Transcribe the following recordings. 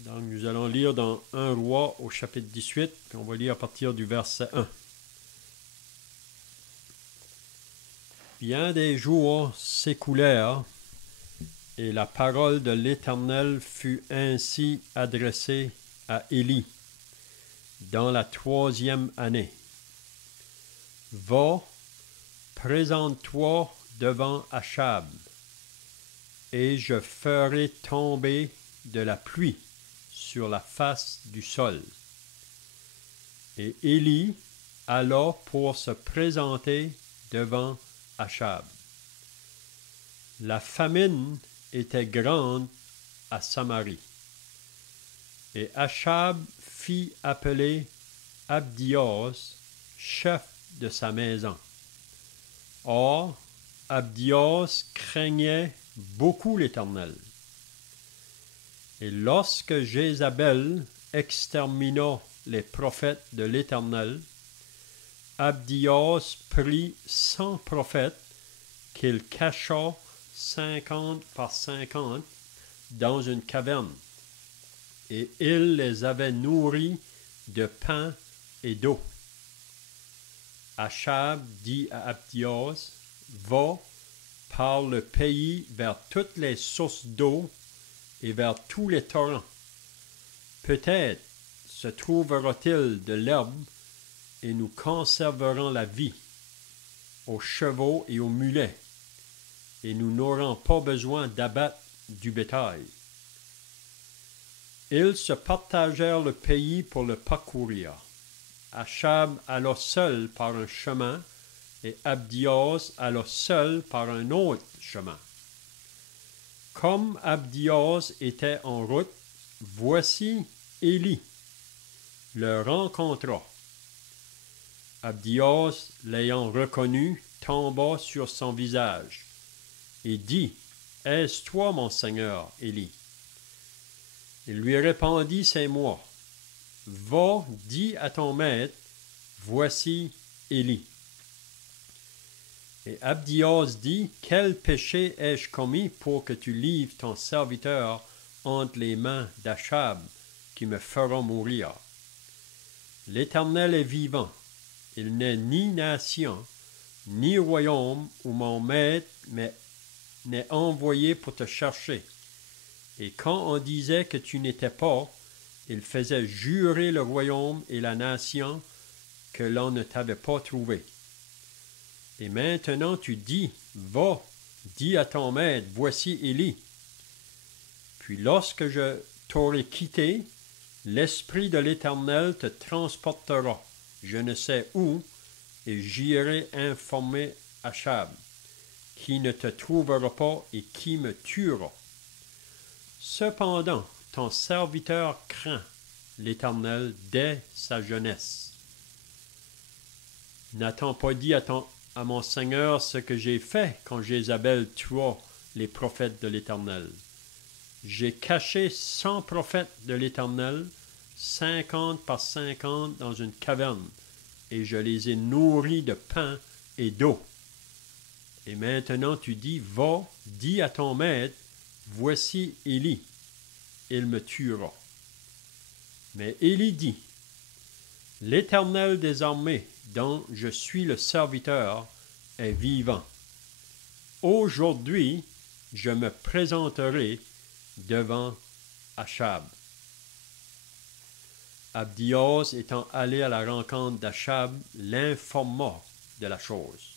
Donc, nous allons lire dans 1 Roi au chapitre 18, puis on va lire à partir du verset 1. Bien des jours s'écoulèrent, et la parole de l'Éternel fut ainsi adressée à Élie dans la 3e année. Va, présente-toi devant Achab, et je ferai tomber de la pluie sur la face du sol. Et Élie alla pour se présenter devant Achab. La famine était grande à Samarie. Et Achab fit appeler Abdias, chef de sa maison. Or, Abdias craignait beaucoup l'Éternel. Et lorsque Jézabel extermina les prophètes de l'Éternel, Abdias prit 100 prophètes qu'il cacha 50 par 50 dans une caverne, et il les avait nourris de pain et d'eau. Achab dit à Abdias, va par le pays vers toutes les sources d'eau et vers tous les torrents. Peut-être se trouvera-t-il de l'herbe et nous conserverons la vie aux chevaux et aux mulets, et nous n'aurons pas besoin d'abattre du bétail. Ils se partagèrent le pays pour le parcourir. Achab alla seul par un chemin, et Abdias alla seul par un autre chemin. Comme Abdias était en route, voici Élie le rencontra. Abdias, l'ayant reconnu, tomba sur son visage et dit, « Est-ce toi, mon Seigneur, Élie? » Il lui répondit, « C'est moi. Va, dis à ton maître, voici Élie. » Et Abdias dit, « Quel péché ai-je commis pour que tu livres ton serviteur entre les mains d'Achab, qui me fera mourir? L'Éternel est vivant. Il n'est ni nation, ni royaume où mon maître n'est envoyé pour te chercher. Et quand on disait que tu n'étais pas, il faisait jurer le royaume et la nation que l'on ne t'avait pas trouvé. Et maintenant tu dis, va, dis à ton maître, voici Élie. Puis lorsque je t'aurai quitté, l'Esprit de l'Éternel te transportera, je ne sais où, et j'irai informer Achab, qui ne te trouvera pas et qui me tuera. Cependant, ton serviteur craint l'Éternel dès sa jeunesse. N'a-t-on pas dit à mon Seigneur ce que j'ai fait quand Jézabel tua les prophètes de l'Éternel? J'ai caché 100 prophètes de l'Éternel, 50 par 50 dans une caverne, et je les ai nourris de pain et d'eau. Et maintenant tu dis, va, dis à ton maître, voici Élie, il me tuera. Mais Élie dit, l'Éternel des armées, dont je suis le serviteur, est vivant. Aujourd'hui, je me présenterai devant Achab. Abdias étant allé à la rencontre d'Achab, l'informa de la chose.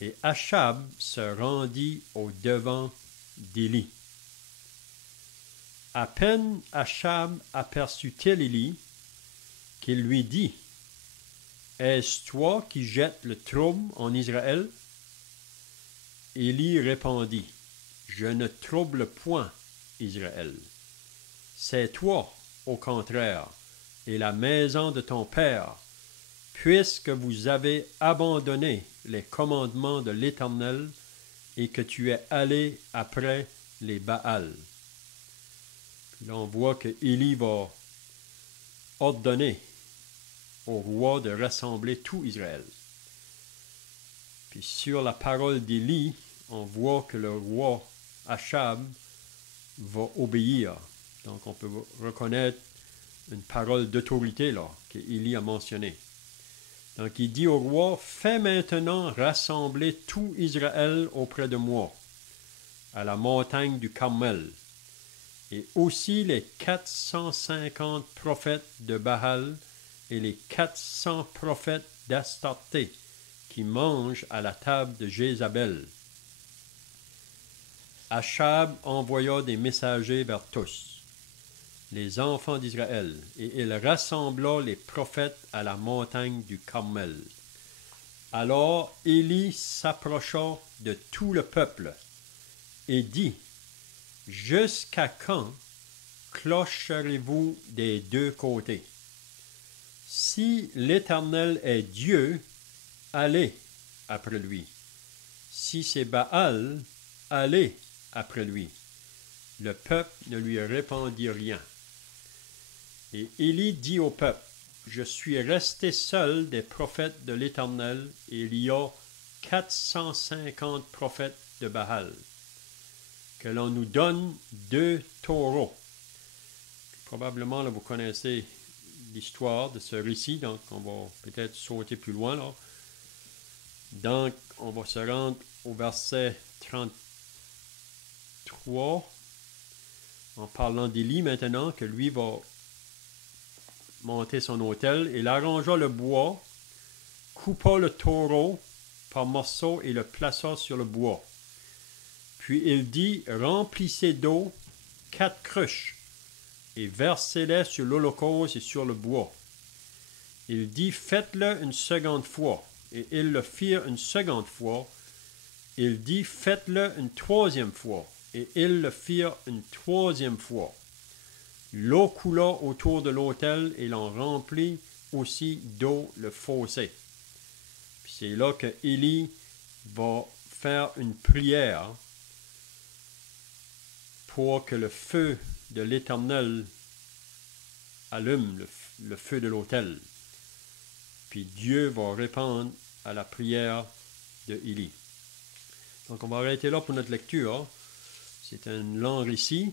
Et Achab se rendit au-devant d'Élie. À peine Achab aperçut-il Élie, qu'il lui dit, « Est-ce toi qui jettes le trouble en Israël? » Élie répondit, « Je ne trouble point Israël. C'est toi, au contraire, et la maison de ton père, puisque vous avez abandonné les commandements de l'Éternel et que tu es allé après les Baals. » Puis là, on voit que Élie va ordonner au roi de rassembler tout Israël. Puis sur la parole d'Élie, on voit que le roi Achab va obéir Donc, on peut reconnaître une parole d'autorité là, qu'Élie a mentionnée. Donc, il dit au roi, « Fais maintenant rassembler tout Israël auprès de moi, à la montagne du Carmel, et aussi les 450 prophètes de Baal et les 400 prophètes d'Astarté qui mangent à la table de Jézabel. » Achab envoya des messagers vers tous, les enfants d'Israël, et il rassembla les prophètes à la montagne du Carmel. Alors Élie s'approcha de tout le peuple et dit, « Jusqu'à quand clocherez-vous des deux côtés? Si l'Éternel est Dieu, allez après lui. Si c'est Baal, allez après lui. » Le peuple ne lui répondit rien. Et Élie dit au peuple, « Je suis resté seul des prophètes de l'Éternel, et il y a 450 prophètes de Baal. Que l'on nous donne 2 taureaux. » Probablement, là, vous connaissez l'histoire de ce récit, donc on va peut-être sauter plus loin. Là. Donc, on va se rendre au verset 33, en parlant d'Élie maintenant, que lui va monter son autel. « Il arrangea le bois, coupa le taureau par morceaux et le plaça sur le bois. Puis il dit, « Remplissez d'eau 4 cruches, et versez-les sur l'holocauste et sur le bois. » Il dit, « Faites-le une seconde fois. » Et ils le firent une seconde fois. Il dit, « Faites-le une troisième fois. » Et ils le firent une troisième fois. L'eau coula autour de l'autel et l'on remplit aussi d'eau le fossé. Puis c'est là que Élie va faire une prière pour que le feu de l'Éternel allume le feu de l'autel. Puis Dieu va répondre à la prière de Élie. Donc on va arrêter là pour notre lecture. C'est un long récit,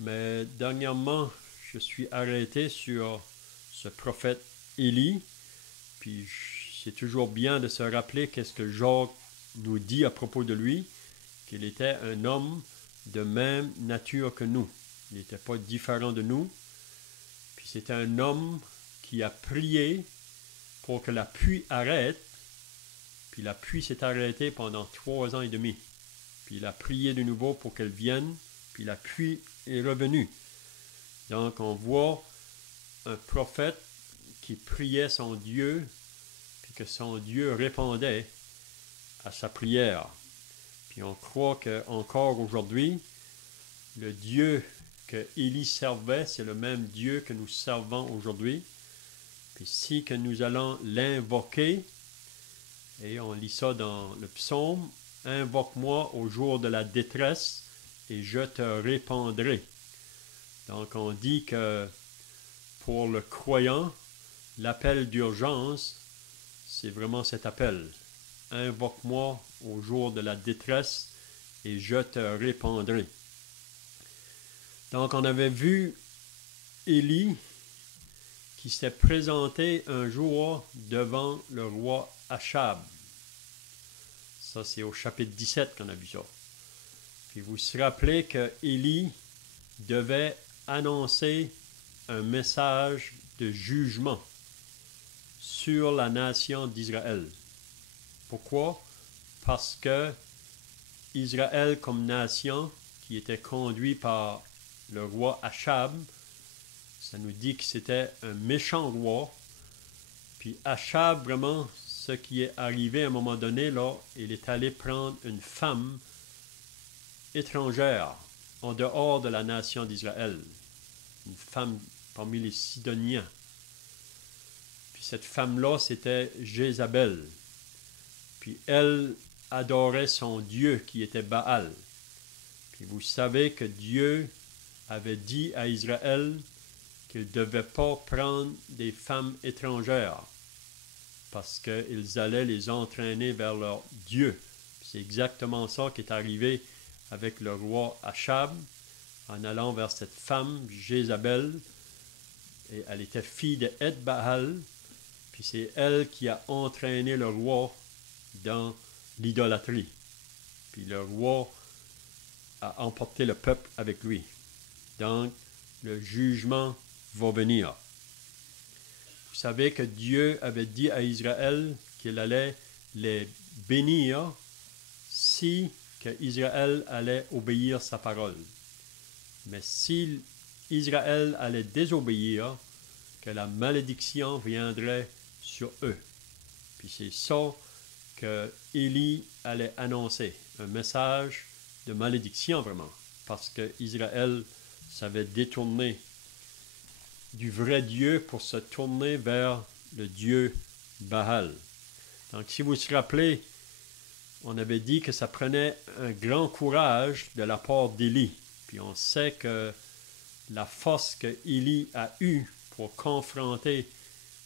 mais dernièrement, je suis arrêté sur ce prophète Élie. Puis c'est toujours bien de se rappeler qu'est-ce que Jacques nous dit à propos de lui, qu'il était un homme de même nature que nous. Il n'était pas différent de nous. Puis c'était un homme qui a prié pour que la pluie arrête. Puis la pluie s'est arrêtée pendant 3 ans et demi. Puis il a prié de nouveau pour qu'elle vienne. Puis la pluie est revenue. Donc on voit un prophète qui priait son Dieu, puis que son Dieu répondait à sa prière. Puis on croit qu'encore aujourd'hui, le Dieu que Élie servait, c'est le même Dieu que nous servons aujourd'hui. Puis si que nous allons l'invoquer, et on lit ça dans le psaume, « Invoque-moi au jour de la détresse, et je te répondrai. » Donc on dit que pour le croyant, l'appel d'urgence, c'est vraiment cet appel. « Invoque-moi au jour de la détresse, et je te répondrai. » Donc on avait vu Élie qui s'est présenté un jour devant le roi Achab. Ça, c'est au chapitre 17 qu'on a vu ça. Puis vous vous rappelez que Élie devait annoncer un message de jugement sur la nation d'Israël. Pourquoi? Parce que Israël comme nation, qui était conduit par le roi Achab, ça nous dit que c'était un méchant roi. Puis Achab, vraiment, ce qui est arrivé à un moment donné, là, il est allé prendre une femme étrangère en dehors de la nation d'Israël. Une femme parmi les Sidoniens. Puis cette femme-là, c'était Jézabel. Puis elle adorait son Dieu qui était Baal. Puis vous savez que Dieu avait dit à Israël qu'ils ne devaient pas prendre des femmes étrangères parce qu'ils allaient les entraîner vers leur Dieu. C'est exactement ça qui est arrivé avec le roi Achab. en allant vers cette femme, Jézabel, et elle était fille de Ed-Baal, puis c'est elle qui a entraîné le roi dans l'idolâtrie. Puis le roi a emporté le peuple avec lui. Donc, le jugement va venir. Vous savez que Dieu avait dit à Israël qu'il allait les bénir si que Israël allait obéir sa parole. Mais si Israël allait désobéir, que la malédiction viendrait sur eux. Puis c'est ça que Élie allait annoncer, un message de malédiction vraiment, parce que Israël s'avait détourné du vrai Dieu pour se tourner vers le Dieu Baal. Donc si vous vous rappelez, on avait dit que ça prenait un grand courage de la part d'Élie. Puis on sait que la force que Élie a eue pour confronter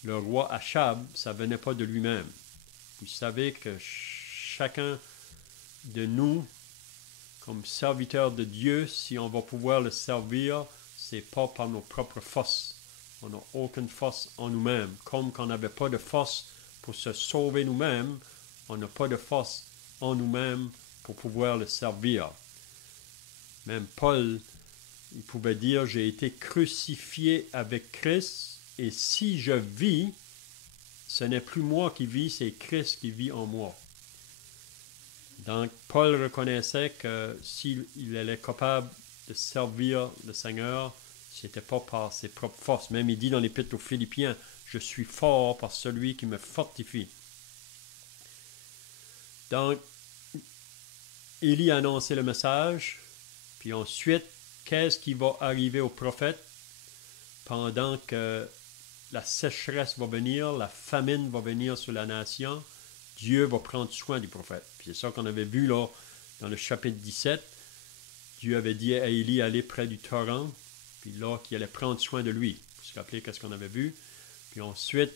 le roi Achab, ça ne venait pas de lui-même. Vous savez que chacun de nous, comme serviteurs de Dieu, si on va pouvoir le servir, ce n'est pas par nos propres forces. On n'a aucune force en nous-mêmes. Comme qu'on n'avait pas de force pour se sauver nous-mêmes, on n'a pas de force en nous-mêmes pour pouvoir le servir. Même Paul, il pouvait dire, j'ai été crucifié avec Christ, et si je vis, ce n'est plus moi qui vis, c'est Christ qui vit en moi. Donc, Paul reconnaissait que s'il était capable de servir le Seigneur, ce n'était pas par ses propres forces. Même il dit dans l'Épître aux Philippiens, je suis fort par celui qui me fortifie. Donc, Élie a annoncé le message, puis ensuite, qu'est-ce qui va arriver au prophète pendant que la sécheresse va venir, la famine va venir sur la nation? Dieu va prendre soin du prophète. Puis c'est ça qu'on avait vu là dans le chapitre 17. Dieu avait dit à Élie d'aller près du torrent, puis là, qu'il allait prendre soin de lui. Vous vous rappelez qu'est-ce qu'on avait vu? Puis ensuite,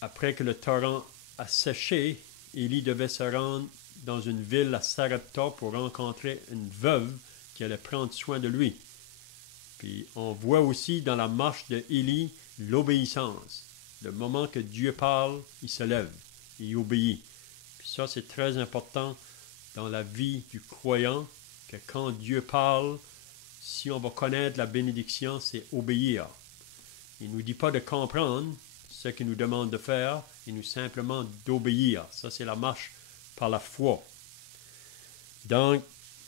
après que le torrent a séché, Élie devait se rendre dans une ville à Sarepta pour rencontrer une veuve qui allait prendre soin de lui. Puis on voit aussi dans la marche de Élie l'obéissance. Le moment que Dieu parle, il se lève, il obéit. Puis ça, c'est très important dans la vie du croyant, que quand Dieu parle, si on va connaître la bénédiction, c'est obéir. Il ne nous dit pas de comprendre ce qu'il nous demande de faire, il nous simplement d'obéir. Ça, c'est la marche par la foi. Donc,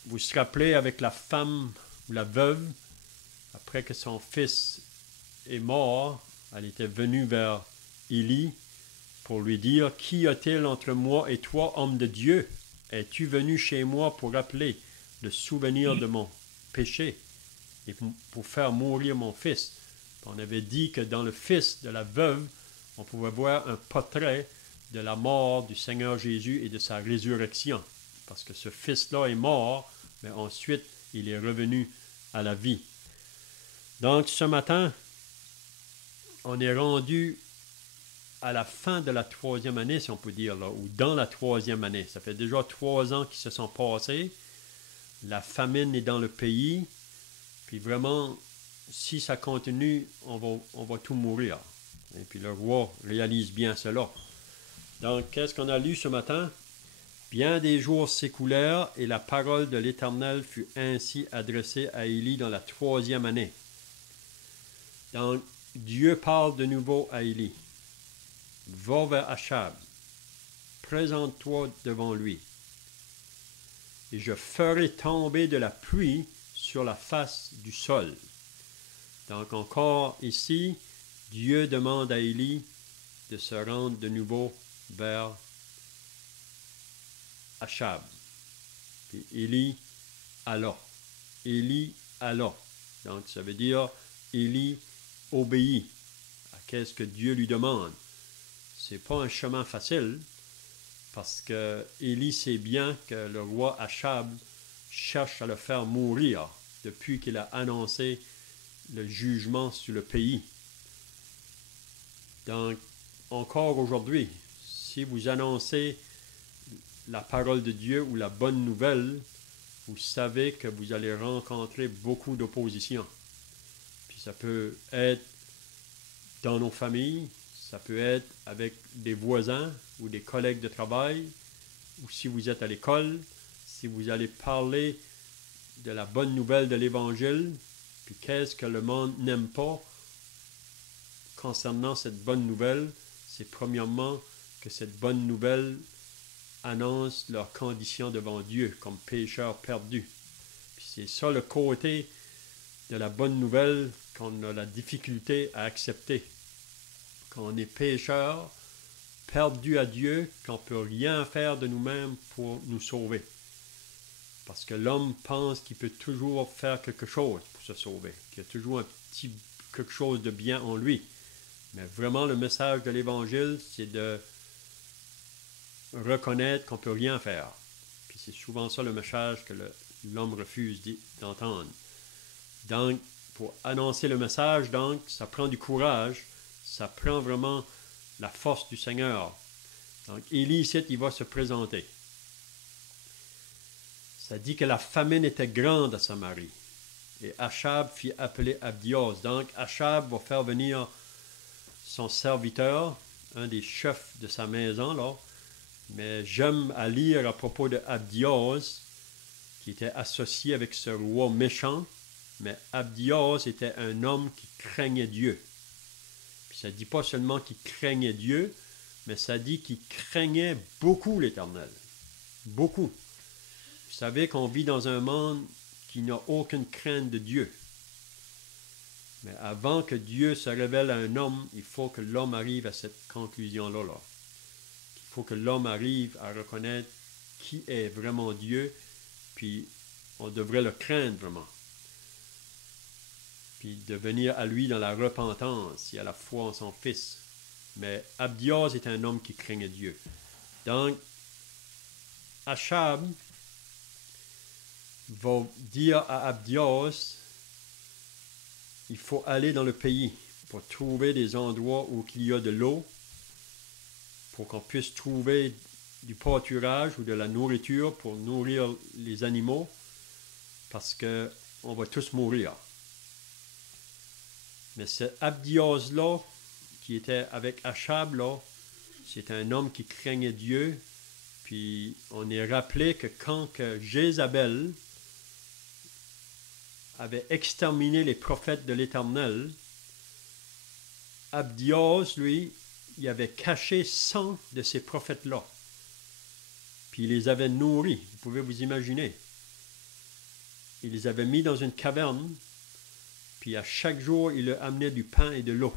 vous vous rappelez avec la femme ou la veuve, après que son fils est mort, elle était venue vers Élie pour lui dire, « Qu'y a-t-il entre moi et toi, homme de Dieu? Es-tu venu chez moi pour rappeler le souvenir de mon péché et pour faire mourir mon fils? » On avait dit que dans le fils de la veuve, on pouvait voir un portrait de la mort du Seigneur Jésus et de sa résurrection. Parce que ce fils-là est mort, mais ensuite, il est revenu à la vie. Donc, ce matin, on est rendu à la fin de la 3e année, si on peut dire, là, ou dans la 3e année. Ça fait déjà 3 ans qui se sont passés. La famine est dans le pays. Puis vraiment, si ça continue, on va tout mourir. Et puis le roi réalise bien cela. Donc, qu'est-ce qu'on a lu ce matin? Bien des jours s'écoulèrent et la parole de l'Éternel fut ainsi adressée à Élie dans la 3e année. Donc, Dieu parle de nouveau à Élie. Va vers Achab, présente-toi devant lui, et je ferai tomber de la pluie sur la face du sol. Donc encore ici, Dieu demande à Élie de se rendre de nouveau vers Achab. Puis Élie alla. Élie alla. Donc ça veut dire Élie obéit à ce que Dieu lui demande. Ce n'est pas un chemin facile parce que Élie sait bien que le roi Achab cherche à le faire mourir depuis qu'il a annoncé le jugement sur le pays. Donc, encore aujourd'hui, si vous annoncez la parole de Dieu ou la bonne nouvelle, vous savez que vous allez rencontrer beaucoup d'opposition. Puis ça peut être dans nos familles, ça peut être avec des voisins ou des collègues de travail, ou si vous êtes à l'école, si vous allez parler de la bonne nouvelle de l'Évangile, puis qu'est-ce que le monde n'aime pas concernant cette bonne nouvelle, c'est premièrement que cette bonne nouvelle annonce leur condition devant Dieu comme pécheurs perdus. Puis c'est ça le côté de la bonne nouvelle qu'on a la difficulté à accepter. Quand on est pécheur, perdu à Dieu, qu'on ne peut rien faire de nous-mêmes pour nous sauver. Parce que l'homme pense qu'il peut toujours faire quelque chose pour se sauver, qu'il y a toujours quelque chose de bien en lui. Mais vraiment, le message de l'Évangile, c'est de reconnaître qu'on ne peut rien faire. Puis c'est souvent ça le message que l'homme refuse d'entendre. Donc, pour annoncer le message, donc, ça prend du courage, ça prend vraiment la force du Seigneur. Donc, Élie, ici, il va se présenter. Ça dit que la famine était grande à Samarie. Et Achab fit appeler Abdias. Donc, Achab va faire venir son serviteur, un des chefs de sa maison, là. Mais j'aime à lire à propos de Abdias, qui était associé avec ce roi méchant. Mais Abdias était un homme qui craignait Dieu. Puis ça ne dit pas seulement qu'il craignait Dieu, mais ça dit qu'il craignait beaucoup l'Éternel. Beaucoup. Vous savez qu'on vit dans un monde qui n'a aucune crainte de Dieu. Mais avant que Dieu se révèle à un homme, il faut que l'homme arrive à cette conclusion-là. Il faut que l'homme arrive à reconnaître qui est vraiment Dieu, puis on devrait le craindre vraiment. Puis de venir à lui dans la repentance et à la foi en son Fils. Mais Abdias est un homme qui craignait Dieu. Donc, Achab va dire à Abdias, il faut aller dans le pays pour trouver des endroits où il y a de l'eau, pour qu'on puisse trouver du pâturage ou de la nourriture pour nourrir les animaux, parce qu'on va tous mourir. Mais ce Abdias-là, qui était avec Achab, là, c'est un homme qui craignait Dieu. Puis on est rappelé que quand que Jézabel avait exterminé les prophètes de l'Éternel, Abdias, lui, il avait caché 100 de ces prophètes-là. Puis il les avait nourris, vous pouvez vous imaginer. Il les avait mis dans une caverne, puis à chaque jour, il leur amenait du pain et de l'eau.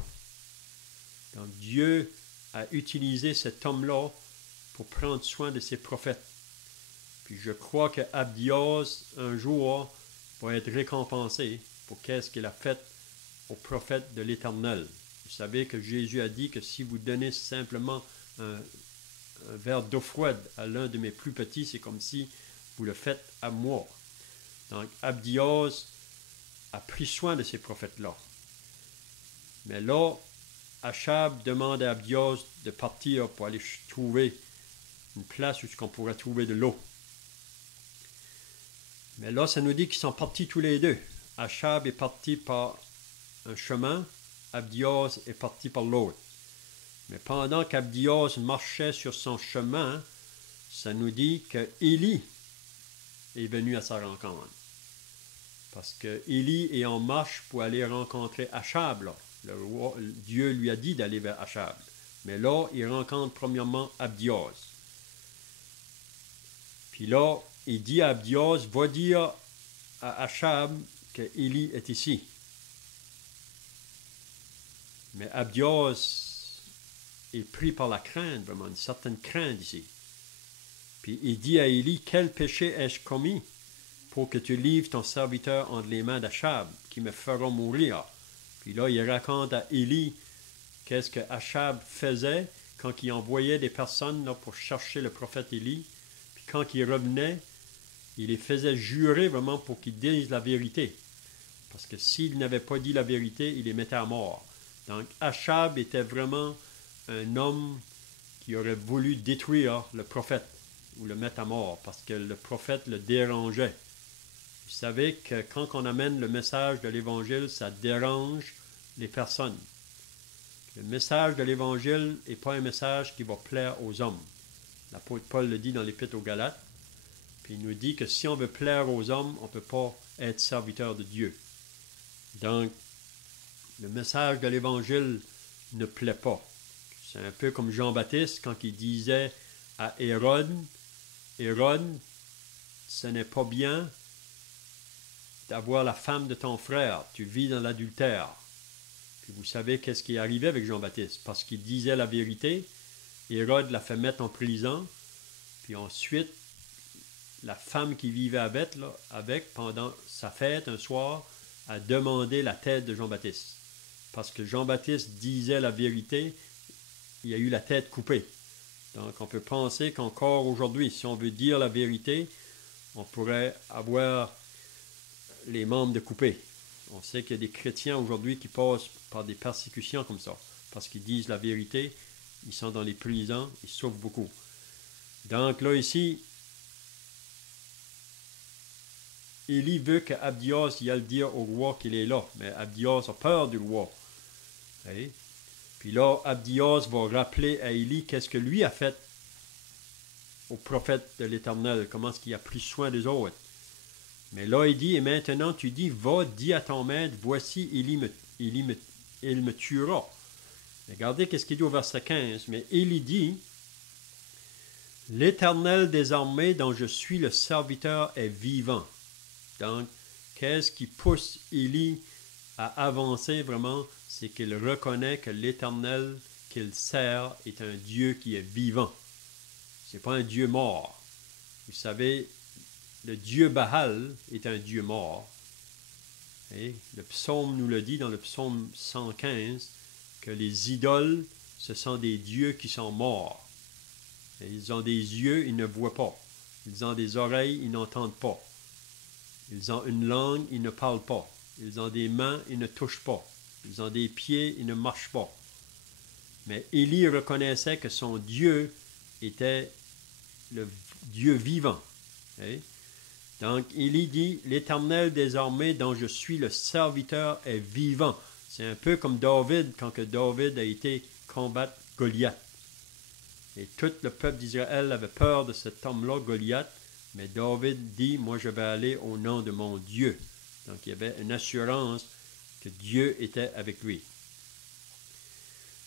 Donc Dieu a utilisé cet homme-là pour prendre soin de ses prophètes. Puis je crois que Abdias, un jour, va être récompensé pour qu'est-ce qu'il a fait aux prophètes de l'Éternel. Vous savez que Jésus a dit que si vous donnez simplement un verre d'eau froide à l'un de mes plus petits, c'est comme si vous le faites à moi. Donc Abdias a pris soin de ces prophètes-là. Mais là, Achab demande à Abdias de partir pour aller trouver une place où on pourrait trouver de l'eau. Mais là, ça nous dit qu'ils sont partis tous les deux. Achab est parti par un chemin, Abdias est parti par l'autre. Mais pendant qu'Abdias marchait sur son chemin, ça nous dit que Élie est venu à sa rencontre. Parce que Élie est en marche pour aller rencontrer Achab. Là. Dieu lui a dit d'aller vers Achab. Mais là, il rencontre premièrement Abdias. Puis là, il dit à Abdias, va dire à Achab que Élie est ici. Mais Abdias est pris par la crainte, vraiment une certaine crainte ici. Puis il dit à Élie, quel péché ai-je commis pour que tu livres ton serviteur entre les mains d'Achab, qui me fera mourir? Puis là, il raconte à Élie qu'est-ce que Achab faisait quand il envoyait des personnes là, pour chercher le prophète Élie. Puis quand il revenait, il les faisait jurer vraiment pour qu'ils disent la vérité. Parce que s'ils n'avaient pas dit la vérité, il les mettait à mort. Donc Achab était vraiment un homme qui aurait voulu détruire le prophète ou le mettre à mort parce que le prophète le dérangeait. Vous savez que quand on amène le message de l'Évangile, ça dérange les personnes. Le message de l'Évangile n'est pas un message qui va plaire aux hommes. L'apôtre Paul le dit dans l'Épître aux Galates. Puis il nous dit que si on veut plaire aux hommes, on ne peut pas être serviteur de Dieu. Donc, le message de l'Évangile ne plaît pas. C'est un peu comme Jean-Baptiste quand il disait à Hérode, Hérode, ce n'est pas bien d'avoir la femme de ton frère, tu vis dans l'adultère. Puis vous savez qu'est-ce qui est arrivé avec Jean-Baptiste, parce qu'il disait la vérité, Hérode l'a fait mettre en prison, puis ensuite, la femme qui vivait avec pendant sa fête un soir, a demandé la tête de Jean-Baptiste. Parce que Jean-Baptiste disait la vérité, il a eu la tête coupée. Donc on peut penser qu'encore aujourd'hui, si on veut dire la vérité, on pourrait avoir les membres découpés. On sait qu'il y a des chrétiens aujourd'hui qui passent par des persécutions comme ça, parce qu'ils disent la vérité, ils sont dans les prisons, ils souffrent beaucoup. Donc là ici, Élie veut qu'Abdias y aille dire au roi qu'il est là, mais Abdias a peur du roi. Okay? Puis là, Abdias va rappeler à Élie qu'est-ce que lui a fait au prophète de l'Éternel, comment est-ce qu'il a pris soin des autres. Mais là, il dit, et maintenant tu dis, va, dis à ton maître, voici, il me tuera. Regardez qu'est-ce qu'il dit au verset 15. Mais Élie dit, l'Éternel des armées dont je suis le serviteur est vivant. Donc, qu'est-ce qui pousse Élie à avancer vraiment? C'est qu'il reconnaît que l'Éternel qu'il sert est un Dieu qui est vivant. Ce n'est pas un Dieu mort. Vous savez, le Dieu Baal est un Dieu mort. Et le psaume nous le dit dans le psaume 115 que les idoles, ce sont des dieux qui sont morts. Et ils ont des yeux, ils ne voient pas. Ils ont des oreilles, ils n'entendent pas. Ils ont une langue, ils ne parlent pas. Ils ont des mains, ils ne touchent pas. Ils ont des pieds, ils ne marchent pas. Mais Élie reconnaissait que son Dieu était le Dieu vivant. Okay? Donc, Élie dit, l'Éternel des armées dont je suis le serviteur est vivant. C'est un peu comme David, quand que David a été combattre Goliath. Et tout le peuple d'Israël avait peur de cet homme-là, Goliath. Mais David dit, moi je vais aller au nom de mon Dieu. Donc il y avait une assurance que Dieu était avec lui.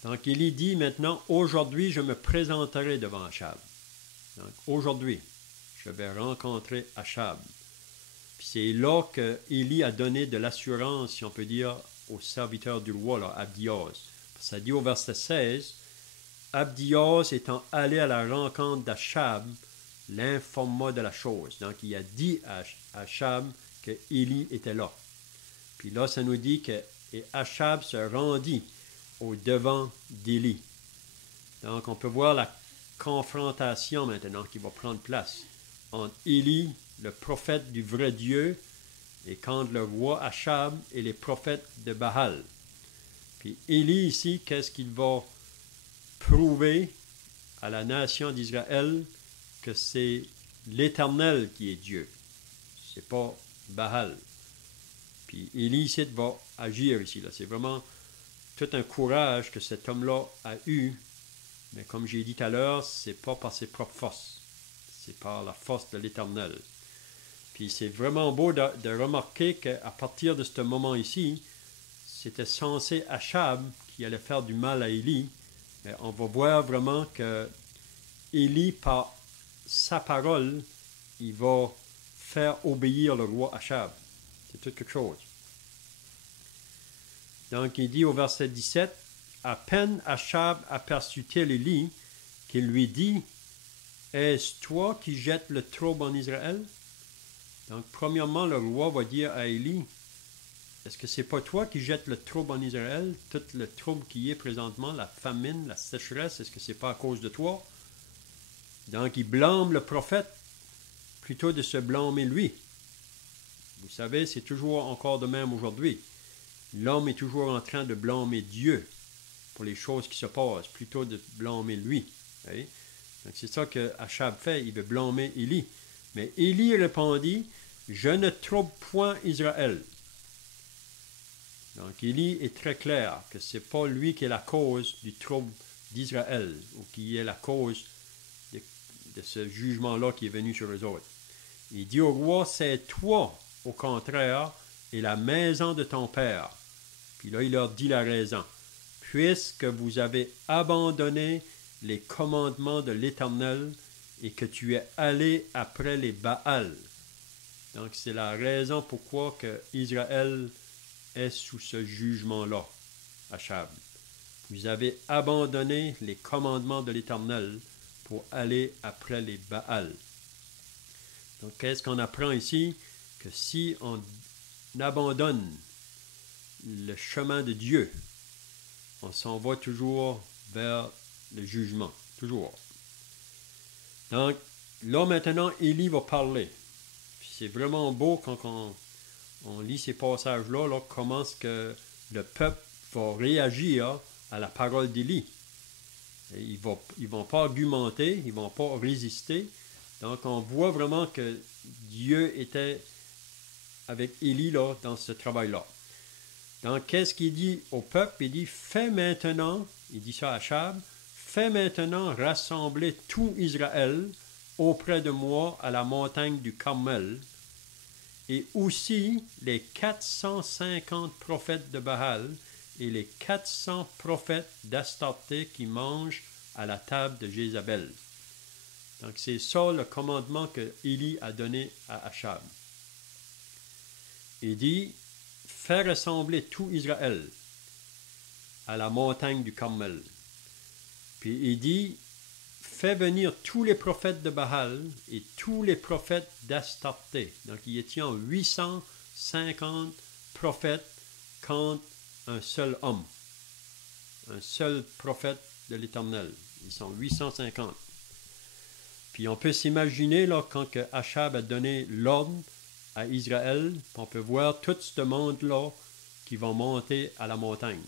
Donc il dit maintenant, aujourd'hui je me présenterai devant Achab. Donc aujourd'hui, je vais rencontrer Achab. Puis c'est là qu'Élie a donné de l'assurance, si on peut dire, au serviteur du roi, là, Abdias. Ça dit au verset 16, Abdias étant allé à la rencontre d'Achab, l'informa de la chose. Donc, il a dit à Achab que Élie était là. Puis là, ça nous dit que Achab se rendit au devant d'Élie. Donc, on peut voir la confrontation maintenant qui va prendre place entre Élie, le prophète du vrai Dieu, et contre le roi Achab et les prophètes de Baal. Puis Élie ici, qu'est-ce qu'il va prouver à la nation d'Israël? Que c'est l'Éternel qui est Dieu. Ce n'est pas Baal. Puis Élie ici va agir ici. Là. C'est vraiment tout un courage que cet homme-là a eu. Mais comme j'ai dit tout à l'heure, ce n'est pas par ses propres forces. C'est par la force de l'Éternel. Puis c'est vraiment beau de remarquer qu'à partir de ce moment ici, c'était censé Achab qui allait faire du mal à Élie. Mais on va voir vraiment que Élie, par sa parole, il va faire obéir le roi Achab. C'est tout quelque chose. Donc, il dit au verset 17, « À peine Achab aperçut-il Élie, qu'il lui dit, « Est-ce toi qui jettes le trouble en Israël? » Donc, premièrement, le roi va dire à Élie, « Est-ce que c'est pas toi qui jettes le trouble en Israël? Tout le trouble qui est présentement, la famine, la sécheresse, est-ce que c'est pas à cause de toi? » Donc, il blâme le prophète plutôt de se blâmer lui. Vous savez, c'est toujours encore de même aujourd'hui. L'homme est toujours en train de blâmer Dieu pour les choses qui se passent, plutôt de blâmer lui. Okay? Donc, c'est ça que Achab fait, il veut blâmer Élie. Mais Élie répondit, je ne trouble point Israël. Donc, Élie est très clair que ce n'est pas lui qui est la cause du trouble d'Israël ou qui est la cause de ce jugement-là qui est venu sur eux autres. Il dit au roi, c'est toi, au contraire, et la maison de ton père. Puis là, il leur dit la raison. Puisque vous avez abandonné les commandements de l'Éternel et que tu es allé après les Baals. Donc, c'est la raison pourquoi que Israël est sous ce jugement-là, Achab. Vous avez abandonné les commandements de l'Éternel pour aller après les Baals. Donc, qu'est-ce qu'on apprend ici? Que si on abandonne le chemin de Dieu, on s'en va toujours vers le jugement, toujours. Donc, là maintenant, Élie va parler. Puis c'est vraiment beau quand on lit ces passages-là, là, comment est-ce que le peuple va réagir à la parole d'Élie. Ils ne vont pas argumenter, ils ne vont pas résister. Donc, on voit vraiment que Dieu était avec Élie là, dans ce travail-là. Donc, qu'est-ce qu'il dit au peuple? Il dit, fais maintenant, il dit ça à Achab, fais maintenant rassembler tout Israël auprès de moi à la montagne du Carmel, et aussi les 450 prophètes de Baal et les 400 prophètes d'Astarté qui mangent à la table de Jézabel. Donc, c'est ça le commandement que Élie a donné à Achab. Il dit, fais rassembler tout Israël à la montagne du Carmel. Puis il dit, fais venir tous les prophètes de Baal et tous les prophètes d'Astarté. Donc, il y tient 850 prophètes contre un seul homme, un seul prophète de l'Éternel. Ils sont 850. Puis on peut s'imaginer, là, quand que Achab a donné l'ordre à Israël, on peut voir tout ce monde-là qui vont monter à la montagne.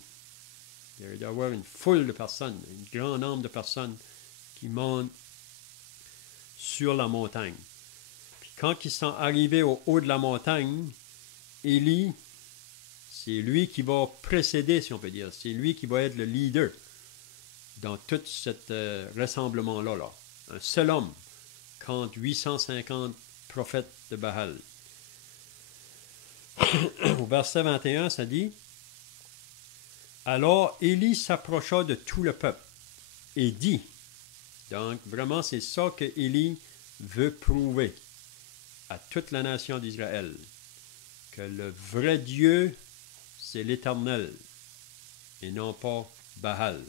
Il va y avoir une foule de personnes, un grand nombre de personnes qui montent sur la montagne. Puis quand ils sont arrivés au haut de la montagne, Élie, c'est lui qui va précéder, si on peut dire. C'est lui qui va être le leader dans tout ce rassemblement-là. Là. Un seul homme contre 850 prophètes de Baal. Au verset 21, ça dit, alors Élie s'approcha de tout le peuple et dit, donc vraiment c'est ça que Élie veut prouver à toute la nation d'Israël, que le vrai Dieu, c'est l'Éternel et non pas Baal.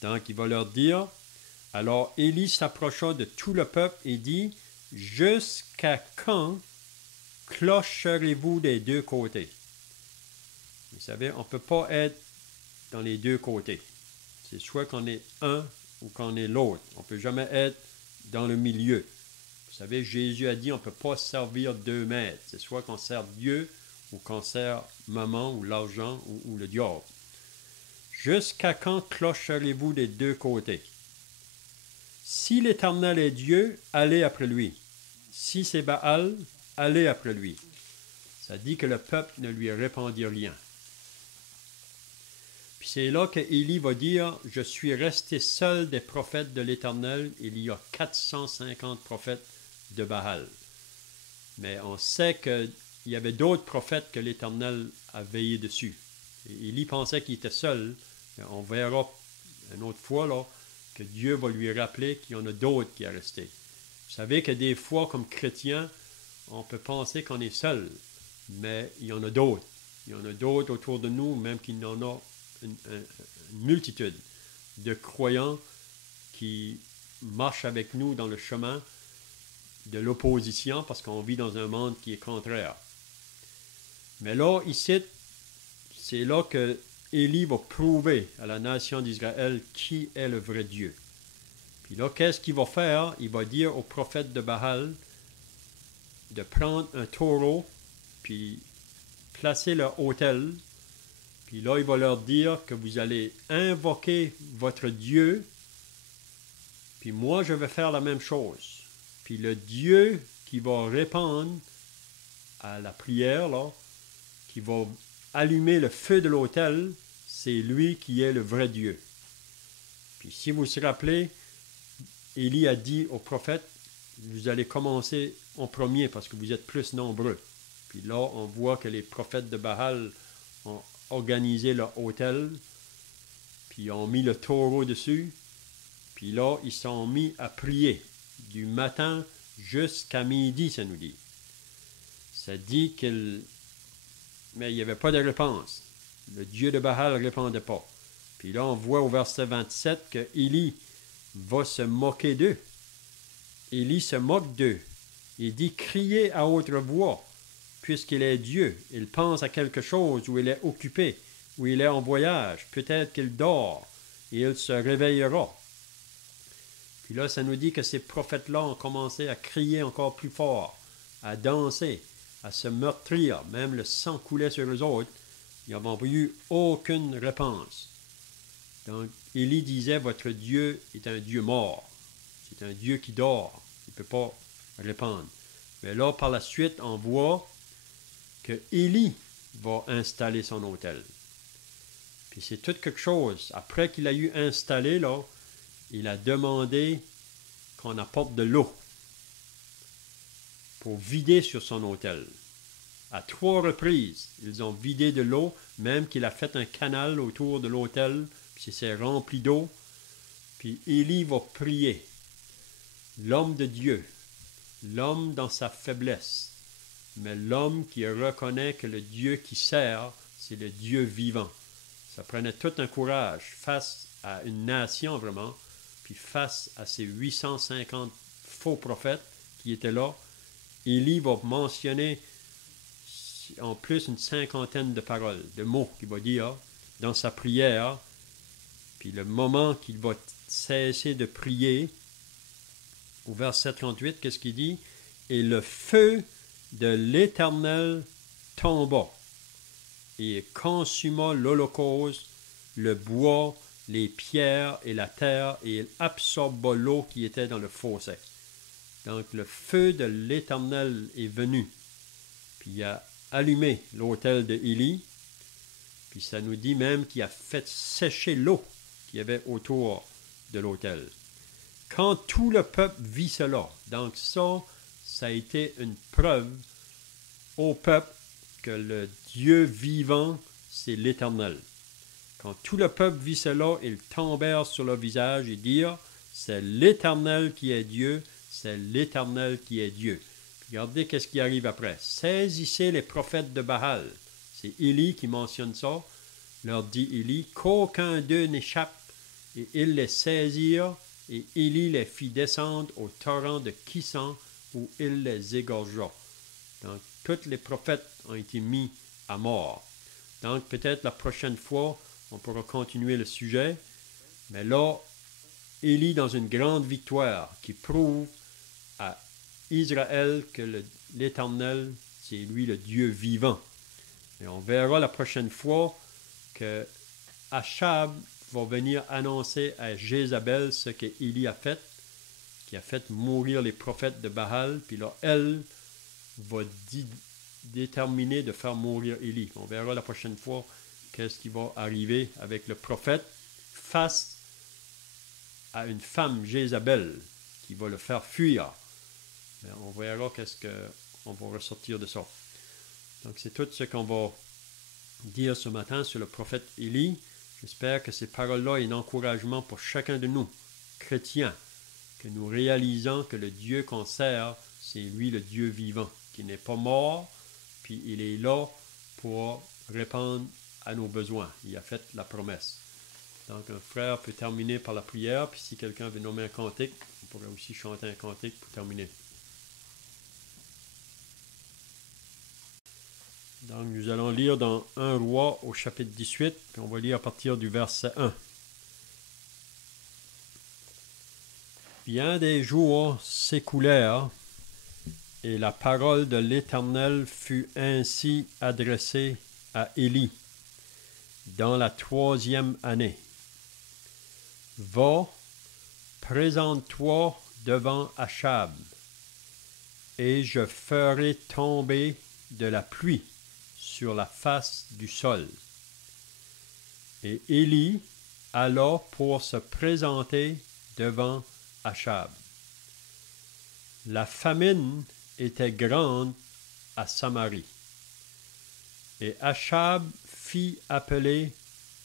Donc il va leur dire, alors Élie s'approcha de tout le peuple et dit, jusqu'à quand clocherez-vous des deux côtés? Vous savez, on ne peut pas être dans les deux côtés. C'est soit qu'on est un ou qu'on est l'autre. On ne peut jamais être dans le milieu. Vous savez, Jésus a dit, on ne peut pas servir deux maîtres. C'est soit qu'on sert Dieu ou qu'on sert maman ou l'argent ou le diable. Jusqu'à quand clocherez-vous des deux côtés? Si l'Éternel est Dieu, allez après lui. Si c'est Baal, allez après lui. Ça dit que le peuple ne lui répondit rien. Puis c'est là que Élie va dire, je suis resté seul des prophètes de l'Éternel, il y a 450 prophètes de Baal. Mais on sait qu'il y avait d'autres prophètes que l'Éternel a veillé dessus. Et Élie pensait qu'il était seul. On verra une autre fois là, que Dieu va lui rappeler qu'il y en a d'autres qui sont restés. Vous savez que des fois, comme chrétiens, on peut penser qu'on est seul, mais il y en a d'autres. Il y en a d'autres autour de nous, même qu'il y en a une multitude de croyants qui marchent avec nous dans le chemin de l'opposition parce qu'on vit dans un monde qui est contraire. Mais là, ici, c'est là que Élie va prouver à la nation d'Israël qui est le vrai Dieu. Puis là, qu'est-ce qu'il va faire? Il va dire aux prophètes de Baal de prendre un taureau, puis placer leur autel. Puis là, il va leur dire que vous allez invoquer votre Dieu, puis moi, je vais faire la même chose. Puis le Dieu qui va répondre à la prière, là, qui va allumer le feu de l'autel, c'est lui qui est le vrai Dieu. Puis si vous vous rappelez, Élie a dit au prophète, vous allez commencer en premier parce que vous êtes plus nombreux. Puis là, on voit que les prophètes de Baal ont organisé leur autel, puis ont mis le taureau dessus, puis là, ils sont mis à prier du matin jusqu'à midi, ça nous dit. Ça dit qu'il... Mais il n'y avait pas de réponse. Le Dieu de Baal ne répondait pas. Puis là, on voit au verset 27 que Élie va se moquer d'eux. Élie se moque d'eux. Il dit, criez à haute voix, puisqu'il est Dieu. Il pense à quelque chose où il est occupé, où il est en voyage. Peut-être qu'il dort et il se réveillera. Puis là, ça nous dit que ces prophètes-là ont commencé à crier encore plus fort, à danser, à se meurtrir. Même le sang coulait sur eux autres. Ils n'ont eu aucune réponse. Donc, Élie disait, votre Dieu est un Dieu mort. C'est un Dieu qui dort. Il ne peut pas répondre. Mais là, par la suite, on voit que Élie va installer son autel. Puis c'est tout quelque chose. Après qu'il a eu installé, là, il a demandé qu'on apporte de l'eau pour vider sur son autel. À 3 reprises, ils ont vidé de l'eau, même qu'il a fait un canal autour de l'autel, puis c'est rempli d'eau. Puis Élie va prier. L'homme de Dieu, l'homme dans sa faiblesse, mais l'homme qui reconnaît que le Dieu qui sert, c'est le Dieu vivant. Ça prenait tout un courage face à une nation vraiment, puis face à ces 850 faux prophètes qui étaient là. Élie va mentionner en plus une 50aine de paroles, de mots qu'il va dire dans sa prière. Puis le moment qu'il va cesser de prier, au verset 38, qu'est-ce qu'il dit? Et le feu de l'Éternel tomba et consuma l'holocauste, le bois, les pierres et la terre, et il absorba l'eau qui était dans le fossé. Donc le feu de l'Éternel est venu, puis il a allumé l'autel de Élie, puis ça nous dit même qu'il a fait sécher l'eau qu'il y avait autour de l'autel. Quand tout le peuple vit cela, donc ça a été une preuve au peuple que le Dieu vivant, c'est l'Éternel. Quand tout le peuple vit cela, ils tombèrent sur leur visage et dirent, c'est l'Éternel qui est Dieu, c'est l'Éternel qui est Dieu. Regardez qu'est-ce qui arrive après. Saisissez les prophètes de Baal. C'est Élie qui mentionne ça. Leur dit Élie, qu'aucun d'eux n'échappe. Et ils les saisirent, et Élie les fit descendre au torrent de Kison, où il les égorgea. Donc, tous les prophètes ont été mis à mort. Donc, peut-être la prochaine fois, on pourra continuer le sujet. Mais là, Élie dans une grande victoire qui prouve à Israël que l'Éternel, c'est lui le Dieu vivant. Et on verra la prochaine fois que Achab va venir annoncer à Jézabel ce qu'Élie a fait, qui a fait mourir les prophètes de Baal, puis là, elle va déterminer de faire mourir Élie. On verra la prochaine fois qu'est-ce qui va arriver avec le prophète face à une femme, Jézabel, qui va le faire fuir. Mais on verra qu'est-ce qu'on va ressortir de ça. Donc, c'est tout ce qu'on va dire ce matin sur le prophète Élie. J'espère que ces paroles-là sont un encouragement pour chacun de nous, chrétiens, que nous réalisons que le Dieu qu'on sert, c'est lui le Dieu vivant, qui n'est pas mort, puis il est là pour répondre à nos besoins. Il a fait la promesse. Donc, un frère peut terminer par la prière, puis si quelqu'un veut nommer un cantique, on pourrait aussi chanter un cantique pour terminer. Donc, nous allons lire dans 1 Roi au chapitre 18, puis on va lire à partir du verset 1. Bien des jours s'écoulèrent, et la parole de l'Éternel fut ainsi adressée à Élie dans la 3e année. Va, présente-toi devant Achab, et je ferai tomber de la pluie sur la face du sol. Et Élie alla pour se présenter devant Achab. La famine était grande à Samarie. Et Achab fit appeler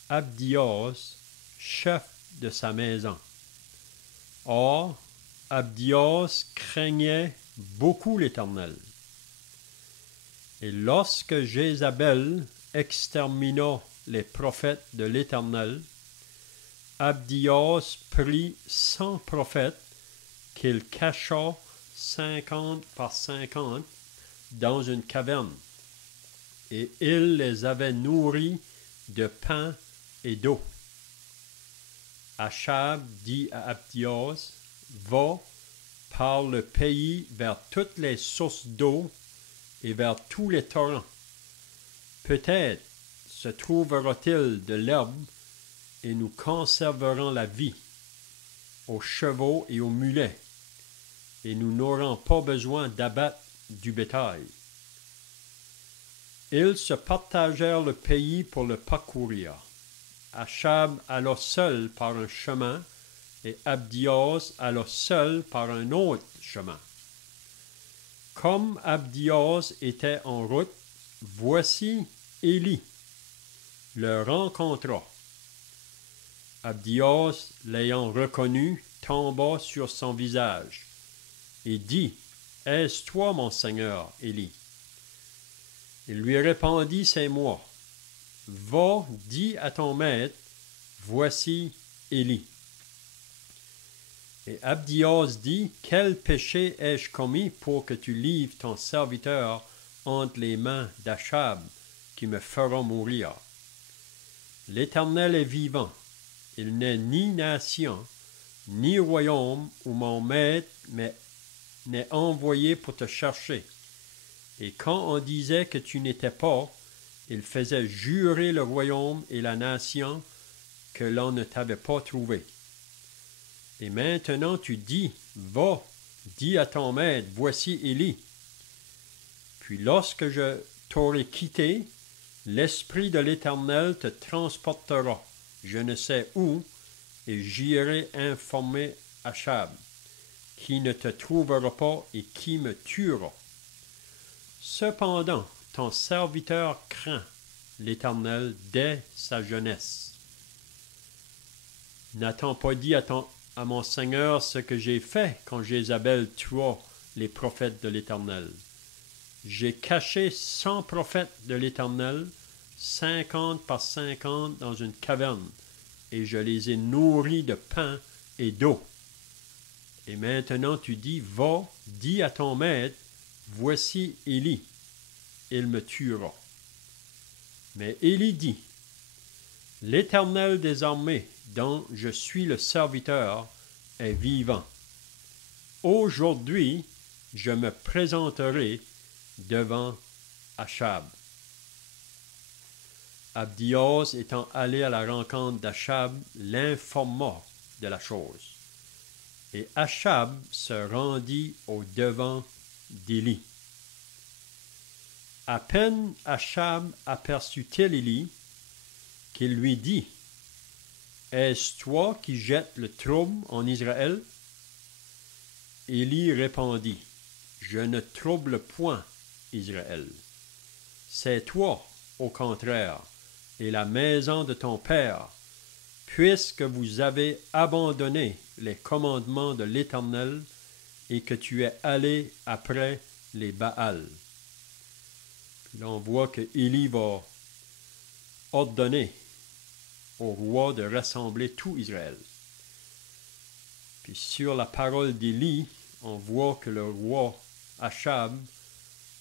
Abdias, chef de sa maison. Or, Abdias craignait beaucoup l'Éternel. Et lorsque Jézabel extermina les prophètes de l'Éternel, Abdias prit 100 prophètes qu'il cacha 50 par 50 dans une caverne, et il les avait nourris de pain et d'eau. Achab dit à Abdias, « Va par le pays vers toutes les sources d'eau et vers tous les torrents. Peut-être se trouvera-t-il de l'herbe et nous conserverons la vie aux chevaux et aux mulets, et nous n'aurons pas besoin d'abattre du bétail. » Ils se partagèrent le pays pour le parcourir. Achab alla seul par un chemin, et Abdias alla seul par un autre chemin. Comme Abdias était en route, voici Élie le rencontra. Abdias, l'ayant reconnu, tomba sur son visage et dit, « Est-ce toi, mon Seigneur, Élie? » Il lui répondit, « C'est moi. Va, dis à ton maître, voici Élie. » Et Abdias dit, « Quel péché ai-je commis pour que tu livres ton serviteur entre les mains d'Achab, qui me fera mourir? L'Éternel est vivant. Il n'est ni nation, ni royaume où mon maître n'est envoyé pour te chercher. Et quand on disait que tu n'étais pas, il faisait jurer le royaume et la nation que l'on ne t'avait pas trouvé. Et maintenant tu dis, va, dis à ton maître, voici Élie. Puis lorsque je t'aurai quitté, l'Esprit de l'Éternel te transportera, je ne sais où, et j'irai informer Achab, qui ne te trouvera pas et qui me tuera. Cependant, ton serviteur craint l'Éternel dès sa jeunesse. N'a-t-on pas dit à mon Seigneur ce que j'ai fait quand Jézabel tua les prophètes de l'Éternel? J'ai caché 100 prophètes de l'Éternel, 50 par 50 dans une caverne, et je les ai nourris de pain et d'eau. Et maintenant tu dis, va, dis à ton maître, voici Élie, il me tuera. Mais Élie dit, l'Éternel des armées, dont je suis le serviteur, est vivant. Aujourd'hui, je me présenterai devant Achab. Abdias étant allé à la rencontre d'Achab, l'informa de la chose. Et Achab se rendit au devant d'Élie. À peine Achab aperçut-il Élie, qu'il lui dit, « Est-ce toi qui jettes le trouble en Israël? » Élie répondit, « Je ne trouble point Israël. C'est toi, au contraire, et la maison de ton père, puisque vous avez abandonné les commandements de l'Éternel et que tu es allé après les Baals. » Puis là, on voit que Élie va ordonner au roi de rassembler tout Israël. Puis sur la parole d'Élie, on voit que le roi Achab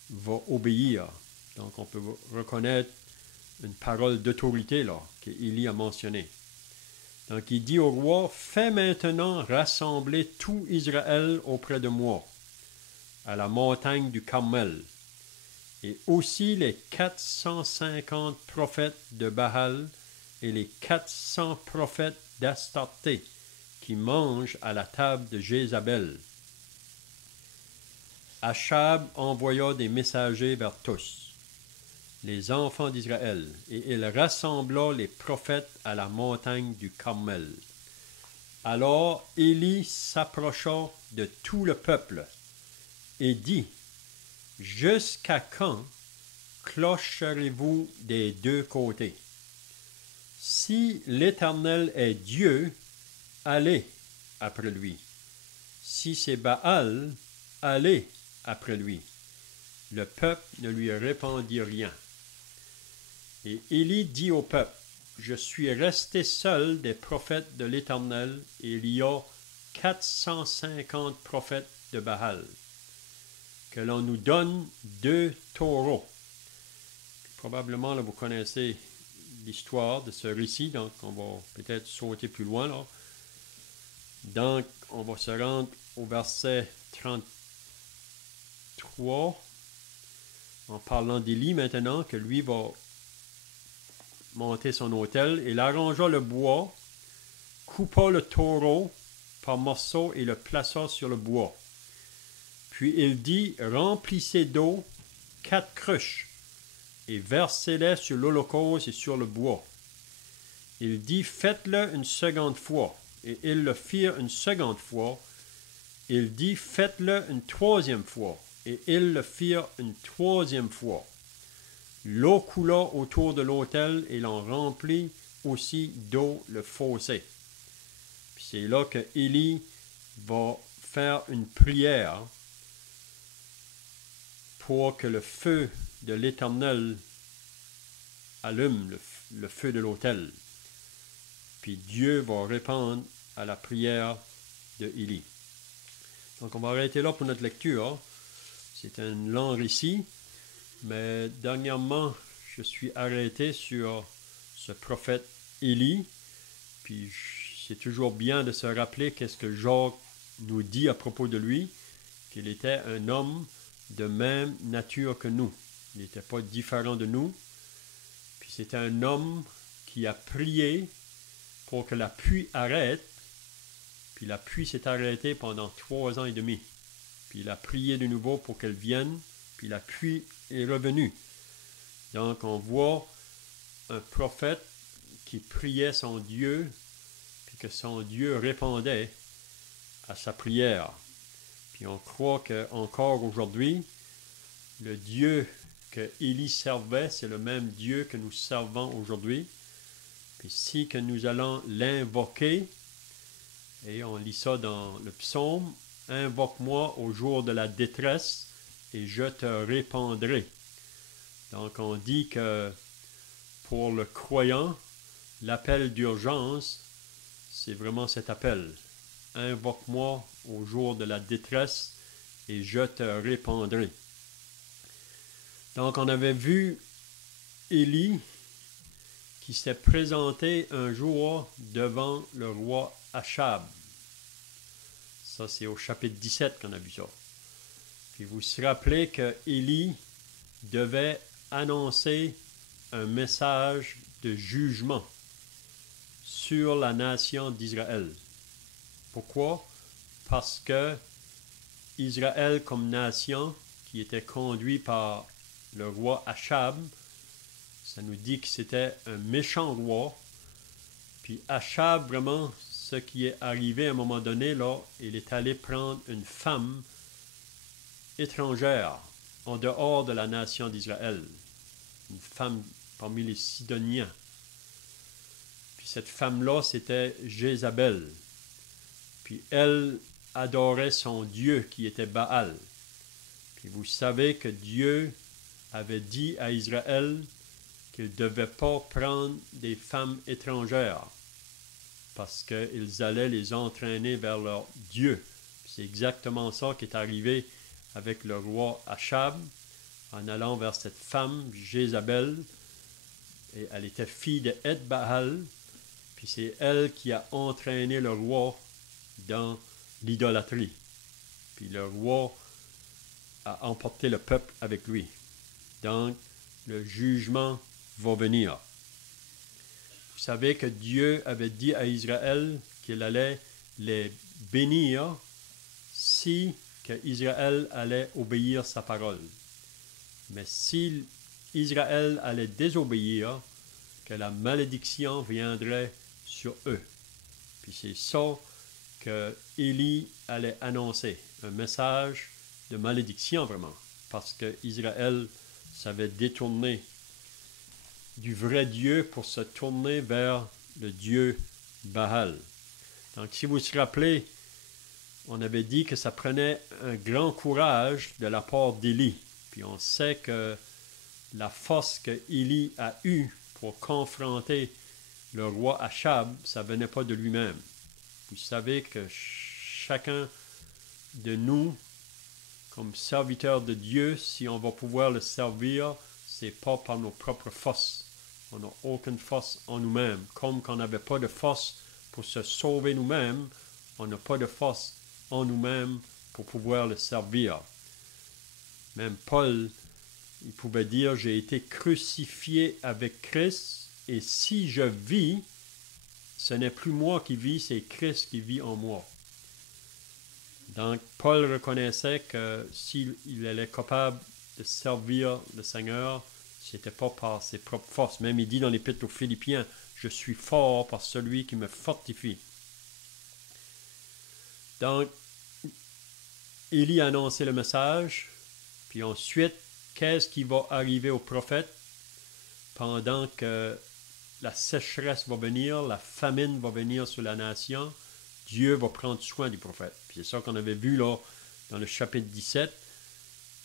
va obéir. Donc on peut reconnaître une parole d'autorité là, qu'Élie a mentionnée. Donc il dit au roi, « Fais maintenant rassembler tout Israël auprès de moi, à la montagne du Carmel, et aussi les 450 prophètes de Baal et les 400 prophètes d'Astarté qui mangent à la table de Jézabel. » Achab envoya des messagers vers tous, les enfants d'Israël, et il rassembla les prophètes à la montagne du Carmel. Alors Élie s'approcha de tout le peuple et dit, « Jusqu'à quand clocherez-vous des deux côtés? Si l'Éternel est Dieu, allez après lui. Si c'est Baal, allez après lui. » Le peuple ne lui répondit rien. Et Élie dit au peuple, « Je suis resté seul des prophètes de l'Éternel, et il y a 450 prophètes de Baal. Que l'on nous donne 2 taureaux. » Probablement, là, vous connaissez l'histoire de ce récit, donc on va peut-être sauter plus loin, là. Donc, on va se rendre au verset 33, en parlant d'Élie maintenant, que lui va monter son autel. Il arrangea le bois, coupa le taureau par morceaux et le plaça sur le bois. Puis il dit, remplissez d'eau 4 cruches et versez-les sur l'holocauste et sur le bois. Il dit, faites-le une seconde fois. Et ils le firent une seconde fois. Il dit, faites-le une troisième fois. Et ils le firent une troisième fois. L'eau coula autour de l'autel et l'on remplit aussi d'eau le fossé. Puis c'est là que Élie va faire une prière pour que le feu de l'Éternel allume le feu de l'autel. Puis Dieu va répondre à la prière de Élie. Donc on va arrêter là pour notre lecture. C'est un long récit, mais dernièrement, je suis arrêté sur ce prophète Élie. Puis c'est toujours bien de se rappeler qu'est-ce que Jacques nous dit à propos de lui, qu'il était un homme de même nature que nous. Il n'était pas différent de nous. Puis c'était un homme qui a prié pour que la pluie arrête. Puis la pluie s'est arrêtée pendant 3 ans et demi. Puis il a prié de nouveau pour qu'elle vienne. Puis la pluie est revenue. Donc on voit un prophète qui priait son Dieu, puis que son Dieu répondait à sa prière. Puis on croit qu'encore aujourd'hui, le Dieu que Élie servait, c'est le même Dieu que nous servons aujourd'hui. Puis si que nous allons l'invoquer, et on lit ça dans le psaume, « Invoque-moi au jour de la détresse, et je te répondrai. » Donc on dit que pour le croyant, l'appel d'urgence, c'est vraiment cet appel. « Invoque-moi au jour de la détresse, et je te répondrai. » Donc on avait vu Élie qui s'est présenté un jour devant le roi Achab. Ça, c'est au chapitre 17 qu'on a vu ça. Puis vous vous rappelez que Élie devait annoncer un message de jugement sur la nation d'Israël. Pourquoi? Parce que Israël comme nation, qui était conduit par le roi Achab, ça nous dit que c'était un méchant roi. Puis Achab, vraiment, ce qui est arrivé à un moment donné, là, il est allé prendre une femme étrangère en dehors de la nation d'Israël. Une femme parmi les Sidoniens. Puis cette femme-là, c'était Jézabel. Puis elle adorait son Dieu qui était Baal. Puis vous savez que Dieu avait dit à Israël qu'ils ne devaient pas prendre des femmes étrangères parce qu'ils allaient les entraîner vers leur Dieu. C'est exactement ça qui est arrivé avec le roi Achab en allant vers cette femme, Jézabel. Et elle était fille de Ed-Baal, puis c'est elle qui a entraîné le roi dans l'idolâtrie. Puis le roi a emporté le peuple avec lui. Donc, le jugement va venir. Vous savez que Dieu avait dit à Israël qu'il allait les bénir si qu'Israël allait obéir sa parole. Mais si Israël allait désobéir, que la malédiction viendrait sur eux. Puis c'est ça que Élie allait annoncer, un message de malédiction vraiment, parce que Israël s'avait détourné du vrai Dieu pour se tourner vers le Dieu Baal. Donc si vous vous rappelez, on avait dit que ça prenait un grand courage de la part d'Élie. Puis on sait que la force que Élie a eue pour confronter le roi Achab, ça ne venait pas de lui-même. Vous savez que chacun de nous, comme serviteurs de Dieu, si on va pouvoir le servir, ce n'est pas par nos propres forces. On n'a aucune force en nous-mêmes. Comme qu'on n'avait pas de force pour se sauver nous-mêmes, on n'a pas de force en nous-mêmes pour pouvoir le servir. Même Paul, il pouvait dire, j'ai été crucifié avec Christ, et si je vis, ce n'est plus moi qui vis, c'est Christ qui vit en moi. Donc, Paul reconnaissait que s'il était capable de servir le Seigneur, ce n'était pas par ses propres forces. Même il dit dans l'Épître aux Philippiens, je suis fort par celui qui me fortifie. Donc, Élie a annoncé le message, puis ensuite, qu'est-ce qui va arriver au prophète pendant que la sécheresse va venir, la famine va venir sur la nation? Dieu va prendre soin du prophète. Puis c'est ça qu'on avait vu là dans le chapitre 17.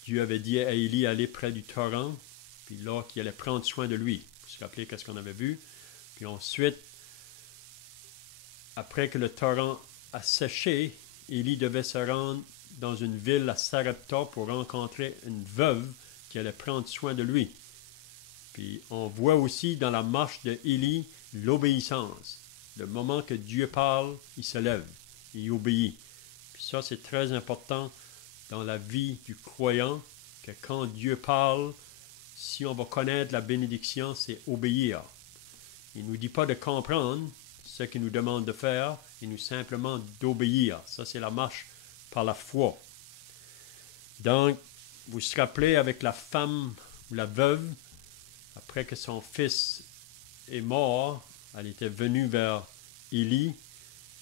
Dieu avait dit à Élie d'aller près du torrent, puis là, qu'il allait prendre soin de lui. Vous vous rappelez qu'est-ce qu'on avait vu? Puis ensuite, après que le torrent a séché, Élie devait se rendre dans une ville à Sarepta pour rencontrer une veuve qui allait prendre soin de lui. Puis on voit aussi dans la marche de Élie l'obéissance. Le moment que Dieu parle, il se lève, il obéit. Puis ça, c'est très important dans la vie du croyant, que quand Dieu parle, si on va connaître la bénédiction, c'est obéir. Il ne nous dit pas de comprendre ce qu'il nous demande de faire, il nous simplement d'obéir. Ça, c'est la marche par la foi. Donc, vous vous rappelez avec la femme ou la veuve, après que son fils est mort, elle était venue vers Élie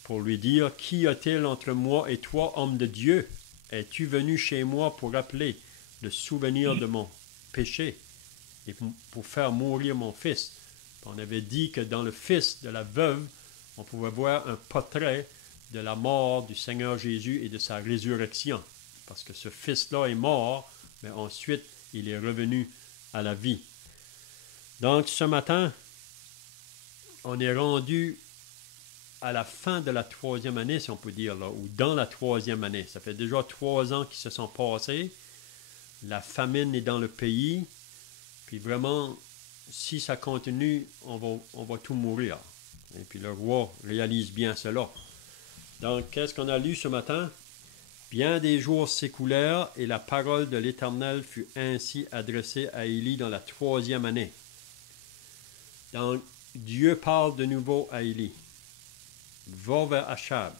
pour lui dire, « Qu'y a-t-il entre moi et toi, homme de Dieu? Es-tu venu chez moi pour rappeler le souvenir de mon péché et pour faire mourir mon fils? » On avait dit que dans le fils de la veuve, on pouvait voir un portrait de la mort du Seigneur Jésus et de sa résurrection. Parce que ce fils-là est mort, mais ensuite, il est revenu à la vie. Donc, ce matin, on est rendu à la fin de la 3e année, si on peut dire, là, ou dans la 3e année. Ça fait déjà 3 ans qui se sont passés. La famine est dans le pays. Puis vraiment, si ça continue, on va tout mourir. Et puis le roi réalise bien cela. Donc, qu'est-ce qu'on a lu ce matin? Bien des jours s'écoulèrent et la parole de l'Éternel fut ainsi adressée à Élie dans la 3e année. Donc, Dieu parle de nouveau à Élie. Va vers Achab.